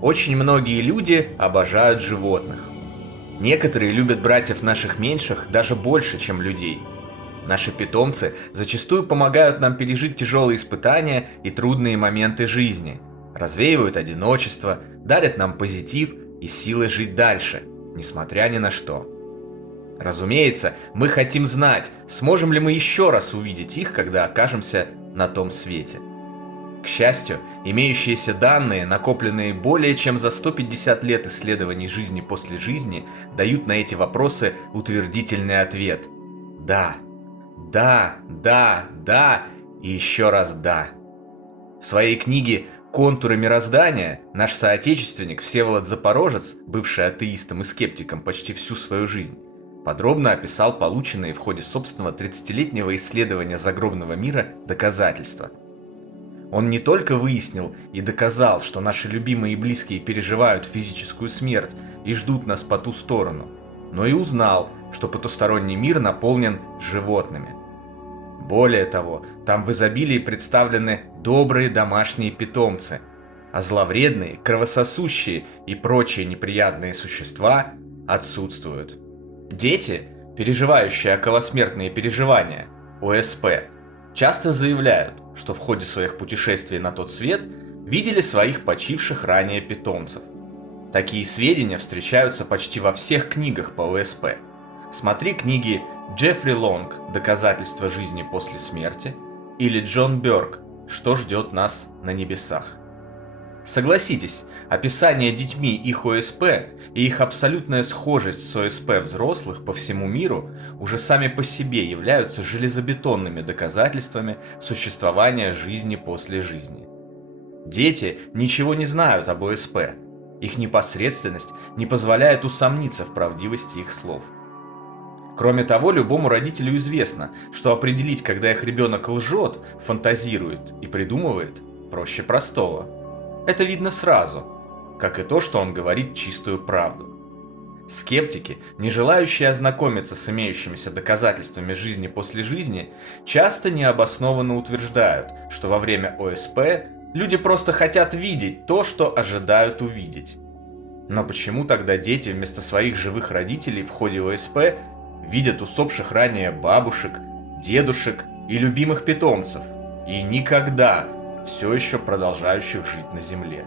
Очень многие люди обожают животных. Некоторые любят братьев наших меньших даже больше, чем людей. Наши питомцы зачастую помогают нам пережить тяжелые испытания и трудные моменты жизни, развеивают одиночество, дарят нам позитив и силы жить дальше, несмотря ни на что. Разумеется, мы хотим знать, сможем ли мы еще раз увидеть их, когда окажемся на том свете. К счастью, имеющиеся данные, накопленные более чем за 150 лет исследований жизни после жизни, дают на эти вопросы утвердительный ответ. Да, да, да, да и еще раз да. В своей книге «Контуры мироздания» наш соотечественник Всеволод Запорожец, бывший атеистом и скептиком почти всю свою жизнь, подробно описал полученные в ходе собственного 30-летнего исследования загробного мира доказательства. Он не только выяснил и доказал, что наши любимые и близкие переживают физическую смерть и ждут нас по ту сторону, но и узнал, что потусторонний мир наполнен животными. Более того, там в изобилии представлены добрые домашние питомцы, а зловредные, кровососущие и прочие неприятные существа отсутствуют. Дети, переживающие околосмертные переживания, ОСП, часто заявляют, что в ходе своих путешествий на тот свет видели своих почивших ранее питомцев. Такие сведения встречаются почти во всех книгах по ОСП. Смотри книги Джеффри Лонг «Доказательства жизни после смерти» или Джон Бёрк «Что ждет нас на небесах». Согласитесь, описание детьми их ОСП и их абсолютная схожесть с ОСП взрослых по всему миру уже сами по себе являются железобетонными доказательствами существования жизни после жизни. Дети ничего не знают об ОСП. Их непосредственность не позволяет усомниться в правдивости их слов. Кроме того, любому родителю известно, что определить, когда их ребенок лжет, фантазирует и придумывает, проще простого. Это видно сразу, как и то, что он говорит чистую правду. Скептики, не желающие ознакомиться с имеющимися доказательствами жизни после жизни, часто необоснованно утверждают, что во время ОСП люди просто хотят видеть то, что ожидают увидеть. Но почему тогда дети вместо своих живых родителей в ходе ОСП видят усопших ранее бабушек, дедушек и любимых питомцев, и никогда все еще продолжающих жить на Земле?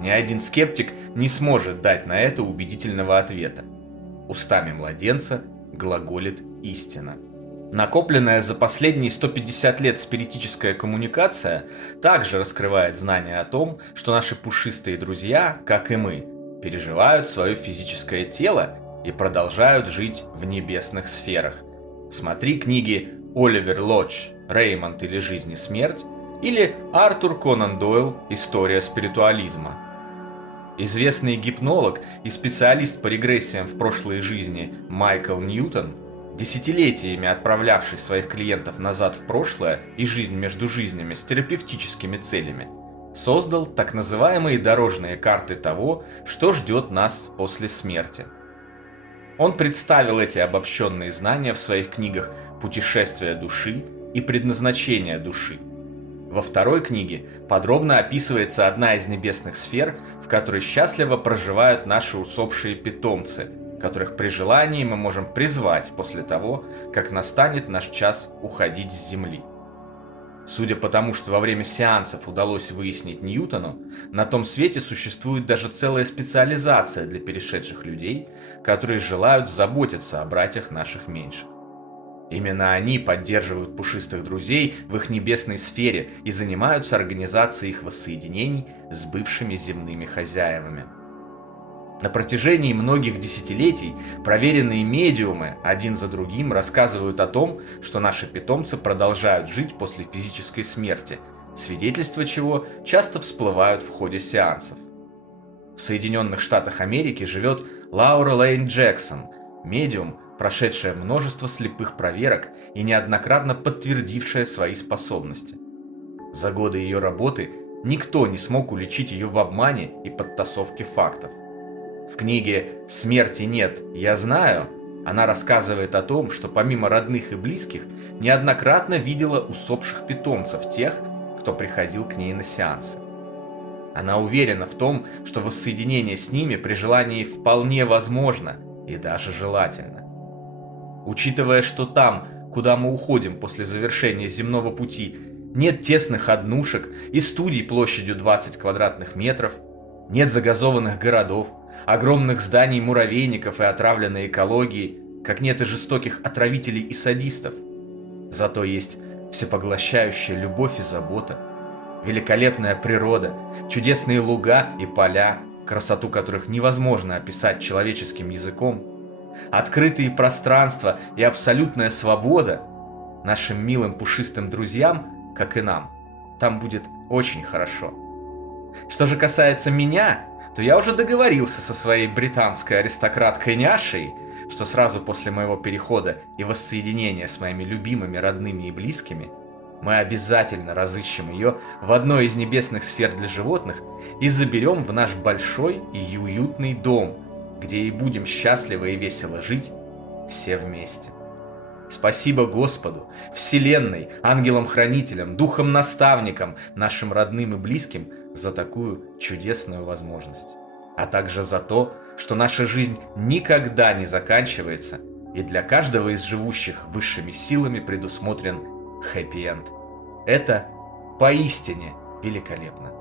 Ни один скептик не сможет дать на это убедительного ответа. Устами младенца глаголит истина. Накопленная за последние 150 лет спиритическая коммуникация также раскрывает знание о том, что наши пушистые друзья, как и мы, переживают свое физическое тело и продолжают жить в небесных сферах. Смотри книги Оливер Лодж «Реймонд или жизнь и смерть» или Артур Конан Дойл «История спиритуализма». Известный гипнолог и специалист по регрессиям в прошлой жизни Майкл Ньютон, десятилетиями отправлявший своих клиентов назад в прошлое и жизнь между жизнями с терапевтическими целями, создал так называемые дорожные карты того, что ждет нас после смерти. Он представил эти обобщенные знания в своих книгах «Путешествие души» и «Предназначение души». Во второй книге подробно описывается одна из небесных сфер, в которой счастливо проживают наши усопшие питомцы, которых при желании мы можем призвать после того, как настанет наш час уходить с Земли. Судя по тому, что во время сеансов удалось выяснить Ньютону, на том свете существует даже целая специализация для перешедших людей, которые желают заботиться о братьях наших меньших. Именно они поддерживают пушистых друзей в их небесной сфере и занимаются организацией их воссоединений с бывшими земными хозяевами. На протяжении многих десятилетий проверенные медиумы один за другим рассказывают о том, что наши питомцы продолжают жить после физической смерти, свидетельства чего часто всплывают в ходе сеансов. В Соединенных Штатах Америки живет Лаура Лейн Джексон, медиум, прошедшая множество слепых проверок и неоднократно подтвердившая свои способности. За годы ее работы никто не смог уличить ее в обмане и подтасовке фактов. В книге «Смерти нет, я знаю» она рассказывает о том, что помимо родных и близких неоднократно видела усопших питомцев тех, кто приходил к ней на сеансы. Она уверена в том, что воссоединение с ними при желании вполне возможно и даже желательно. Учитывая, что там, куда мы уходим после завершения земного пути, нет тесных однушек и студий площадью 20 квадратных метров, нет загазованных городов, огромных зданий-муравейников и отравленной экологии, как нет и жестоких отравителей и садистов. Зато есть всепоглощающая любовь и забота, великолепная природа, чудесные луга и поля, красоту которых невозможно описать человеческим языком, открытые пространства и абсолютная свобода. Нашим милым пушистым друзьям, как и нам, там будет очень хорошо. Что же касается меня, то я уже договорился со своей британской аристократкой Няшей, что сразу после моего перехода и воссоединения с моими любимыми, родными и близкими мы обязательно разыщем ее в одной из небесных сфер для животных и заберем в наш большой и уютный дом, где и будем счастливо и весело жить все вместе. Спасибо Господу, Вселенной, ангелам-хранителям, духам-наставникам, нашим родным и близким за такую чудесную возможность. А также за то, что наша жизнь никогда не заканчивается, и для каждого из живущих высшими силами предусмотрен хэппи-энд. Это поистине великолепно.